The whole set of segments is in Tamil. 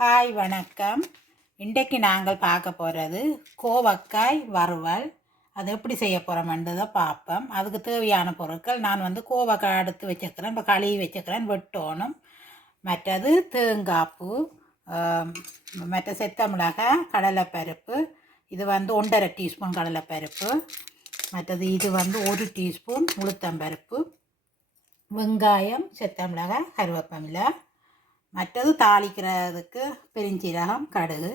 ஹாய் வணக்கம். இன்றைக்கு நாங்கள் பார்க்க போகிறது கோவக்காய் வறுவல். அது எப்படி செய்ய போகிறோம்ன்றதை பார்ப்போம். அதுக்கு தேவையான பொருட்கள் நான் வந்து கோவக்காய் எடுத்து வச்சுக்கிறேன் இப்போ களி வச்சுக்கிறேன் வெட்டோணும். மற்றது தேங்காப்பு மற்ற செத்த மிளகாய் கடலைப்பருப்பு. இது வந்து ஒன்றரை டீஸ்பூன் கடலைப்பருப்பு. மற்றது இது வந்து ஒரு டீஸ்பூன் உளுத்தம்பருப்பு. வெங்காயம் செத்த மிளகாய் கருவேப்பமில்லை மற்றது தாளிக்கிறதுக்கு பெருஞ்சீரகம் கடுகு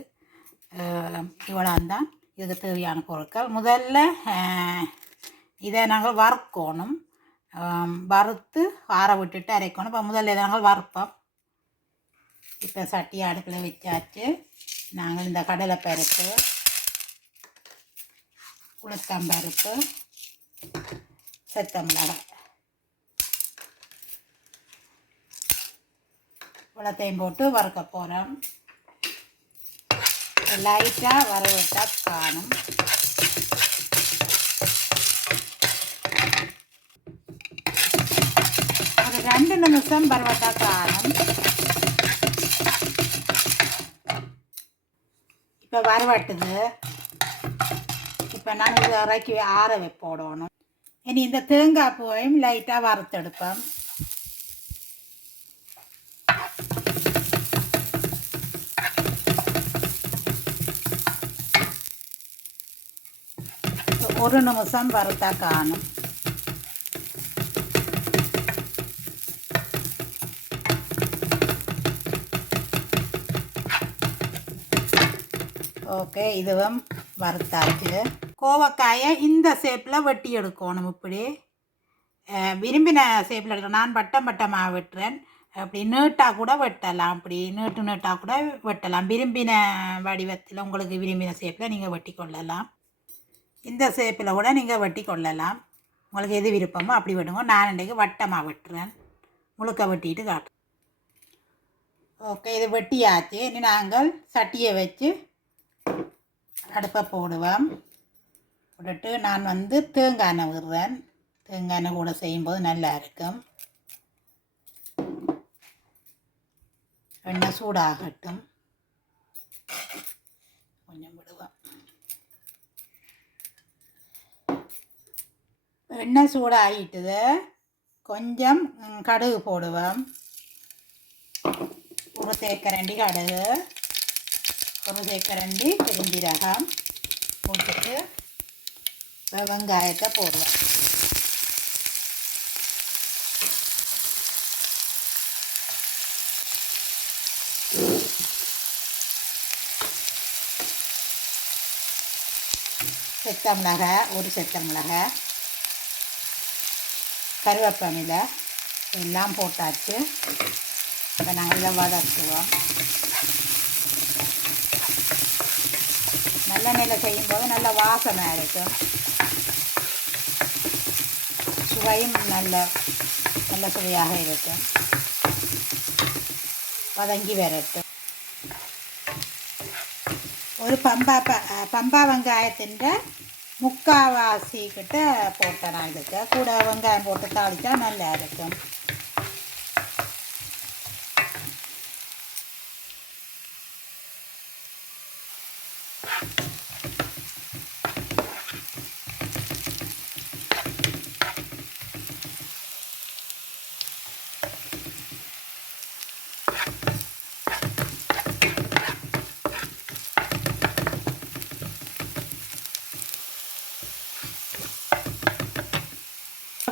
இவ்வளோ தான் இதுக்கு தேவையான பொருட்கள். முதல்ல இதை நாங்கள் வறுக்கணும். வறுத்து ஆற விட்டுட்டு அரைக்கணும். இப்போ முதல்ல இதை நாங்கள் வறுப்போம். இப்போ சட்டி அடுப்பில் வச்சாச்சு. நாங்கள் இந்த கடலை பருப்பு உளுத்தம்பருப்பு செத்த மிளகாய் போட்டு வறுக்க போகிறோம் லைட்டாக வறுவிட்டா காணும் ஒரு ரெண்டு நிமிஷம் பருவத்தா காணும் இப்போ வறுவட்டுது இப்போ நான் இதை இறக்கி ஆற வைப்போடணும் இனி இந்த தேங்காய் பூவையும் லைட்டாக வறுத்தெடுப்பேன் ஒரு நிமிஷம் வறுத்தா காணும். ஓகே இதுவும் வறுத்தாச்சு. கோவக்காயை இந்த ஷேப்பில் வெட்டி எடுக்கணும் இப்படி. விரும்பின ஷேப்பில் எடுக்கணும். நான் வட்டம் வட்டமாக வெட்டுறேன். அப்படி நீட்டாக கூட வெட்டலாம். அப்படி நீட்டு நீட்டாக கூட வெட்டலாம். விரும்பின வடிவத்தில் உங்களுக்கு விரும்பின ஷேப்பில் நீங்கள் வெட்டி கொள்ளலாம். இந்த சேப்பில் கூட நீங்கள் வெட்டி கொள்ளலாம். உங்களுக்கு எது விருப்பமோ அப்படி வெட்டுங்க. நான் இன்றைக்கு வட்டமாக வெட்டுறேன். முழுக்க வெட்டிட்டு காட்டுறேன். ஓகே இது வெட்டியாச்சு. இனி நாங்கள் சட்டியை வச்சு அடுப்பை போடுவோம். போட்டுட்டு நான் வந்து தேங்காய் எண்ணெய் விடுறேன். தேங்காய் எண்ணெய் கூட செய்யும்போது நல்லா இருக்கும். எண்ணெய் சூடாகட்டும். கொஞ்சம் விடுவோம். எண்ணெய் சூடாகிட்டுது கொஞ்சம் கடுகு போடுவோம். ஒரு தேக்கரண்டி கடுகு. ஒரு தேக்கரண்டி பெருஞ்சீரகம் போட்டுட்டு வெங்காயத்தை போடுவோம். செத்த மிளகாய் ஒரு செத்த மிளகாய். கருவேப்பமில எல்லாம் போட்டாச்சு. இப்போ நாங்கள் இதை வதக்குவோம். நல்லெண்ணெயில் செய்யும்போது நல்ல வாசனை இருக்கும். சுவையும் நல்ல நல்ல சுவையாக இருக்கும். வதங்கி வரட்டும். ஒரு பம்பா ப பம்பா வெங்காயத்தின் முக்காவாசி கிட்ட போட்டேன் நான் இதுக்கு. கூட வெங்காயம் போட்டு தாளித்தா நல்லா இருக்கும்.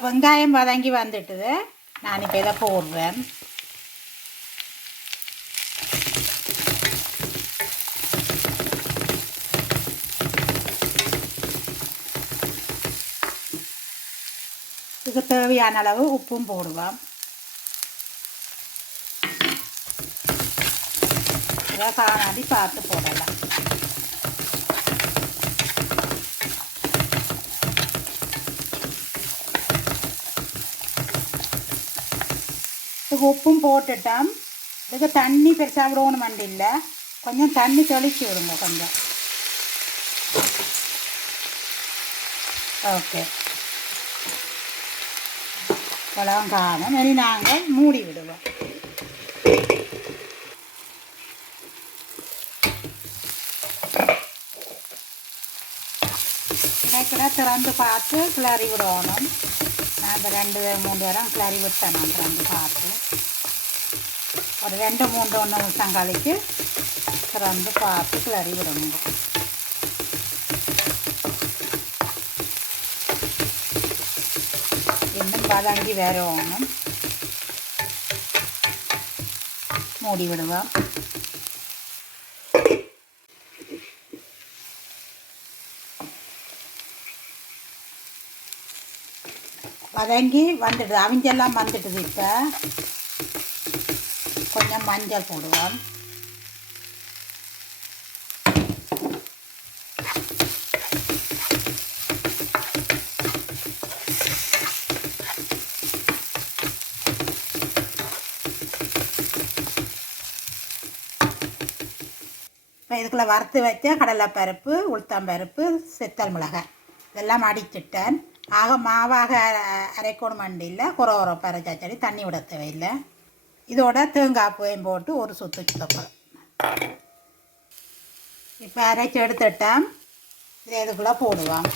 வெங்காயம் வதங்கி வந்துட்டுது. நான் இப்போ இதை போடுறேன். இதுக்கு தேவையான அளவு உப்பும் போடுவோம். இதை காணாடி பார்த்து போடலாம். இதுக்கு உப்பும் போட்டுட்டான் இதுக்கு தண்ணி பெருசாக விடணும் வண்டியில் கொஞ்சம் தண்ணி தெளிச்சு விடுங்க கொஞ்சம் ஓகே பழம் காணும் இனி நாங்கள் மூடி விடுவோம் கிடைக்கிற திறந்து பார்த்து கிளறி விடணும் நான் இந்த ரெண்டு மூணு நேரம் கிளறி விட்டேன் நான் திறந்து பார்த்து ஒரு ரெண்டு மூணு ஒன்று நிமிஷம் கழிச்சு திறந்து பார்த்து கிளறி விடணுங்க இன்னும் வதங்கி வரணும் மூடி வதங்கி வந்துடுது. அவிஞ்செல்லாம் வந்துடுது இப்போ. கொஞ்சம் மஞ்சள் போடுவோம். இப்போ இதுக்குள்ளே வறுத்து வச்ச கடலைப்பருப்பு உளுத்தம்பருப்பு செத்தல் மிளகாய். இதெல்லாம் அடிச்சிட்டேன். ஆக மாவாக அ- அரைக்கணும் மண்டியில் குறை குறை பறைச்சாச்சடி தண்ணி விட தேவையில்லை இதோட தேங்காய் பூவையும் போட்டு ஒரு சுத்து சுத்தப்படும். இப்போ அரைச்சி எடுத்துட்டேன். இதை இதுக்குள்ளே போடுவோம்.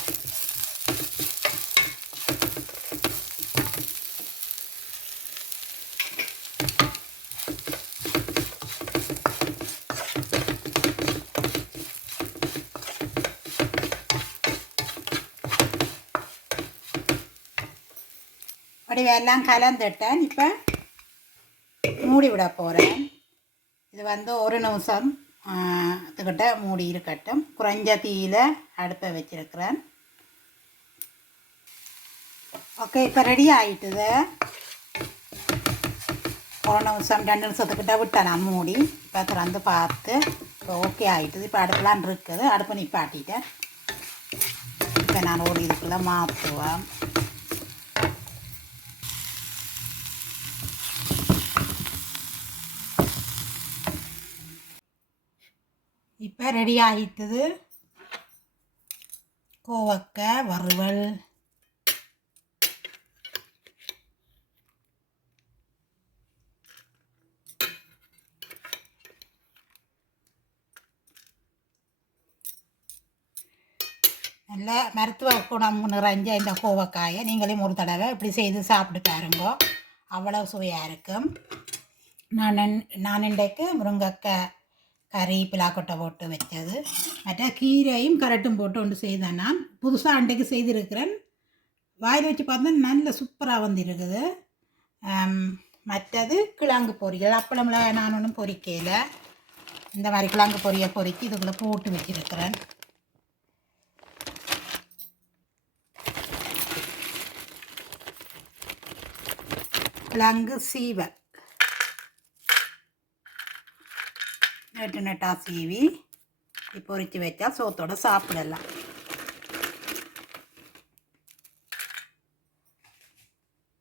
வடிவெல்லாம் கலந்துட்டேன். இப்போ மூடி விட போகிறேன் இது வந்து ஒரு நிமிஷம் இதுக்கிட்ட மூடி இருக்கட்டும். குறைஞ்ச தீயில அடுப்பை வச்சிருக்கிறேன். ஓகே இப்போ ரெடி ஆகிட்டுது ஒரு நிமிஷம் ரெண்டு நிமிஷத்துக்கிட்ட விட்டேன் நான் மூடி. இப்போ திறந்து பார்த்து இப்போ ஓகே ஆகிட்டுது இப்போ அடுப்பெலாம் இருக்குது. அடுப்பை நிப்பாட்டிட்டேன். இப்போ நான் ஒரு இதுக்குள்ளே மாற்றுவேன். இப்போ ரெடி ஆகிட்டது கோவக்காய் வறுவல். நல்ல மருத்துவ குணம் நிறைஞ்ச இந்த கோவக்காயை நீங்களே ஒரு தடவை இப்படி செய்து சாப்பிட்டு பாருங்க. அவ்வளோ சுவையாக இருக்கும். நான் நான் இன்றைக்கு முருங்கக்காய் கறி பிலாக்கொட்டை போட்டு வச்சது மற்ற கீரையும் கரட்டும் போட்டு ஒன்று செய்தேன் நான் புதுசாக அன்றைக்கு செய்திருக்கிறேன் வாயில் வச்சு பார்த்தா நல்ல சூப்பராக வந்திருக்குது மற்றது கிழங்கு பொரியல் அப்பளம்ல நான் ஒன்றும் பொரிக்கல இந்த மாதிரி கிழங்கு பொரிய பொரித்து இதுக்குள்ளே போட்டு வச்சிருக்கிறேன் கிழங்கு சீவை நெட்டு நெட்டாக சீவி பொரித்து வச்சா சோத்தோட சாப்பிடலாம்.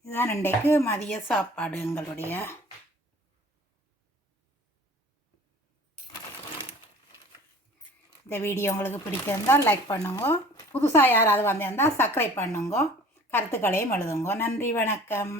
இதுதான் இன்றைக்கு மதிய சாப்பாடு எங்களுடைய. இந்த வீடியோ உங்களுக்கு பிடிச்சிருந்தால் லைக் பண்ணுங்க. புதுசாக யாராவது வந்திருந்தால் சப்ஸ்கிரைப் பண்ணுங்க. கருத்துக்களையும் எழுதுங்க. நன்றி வணக்கம்.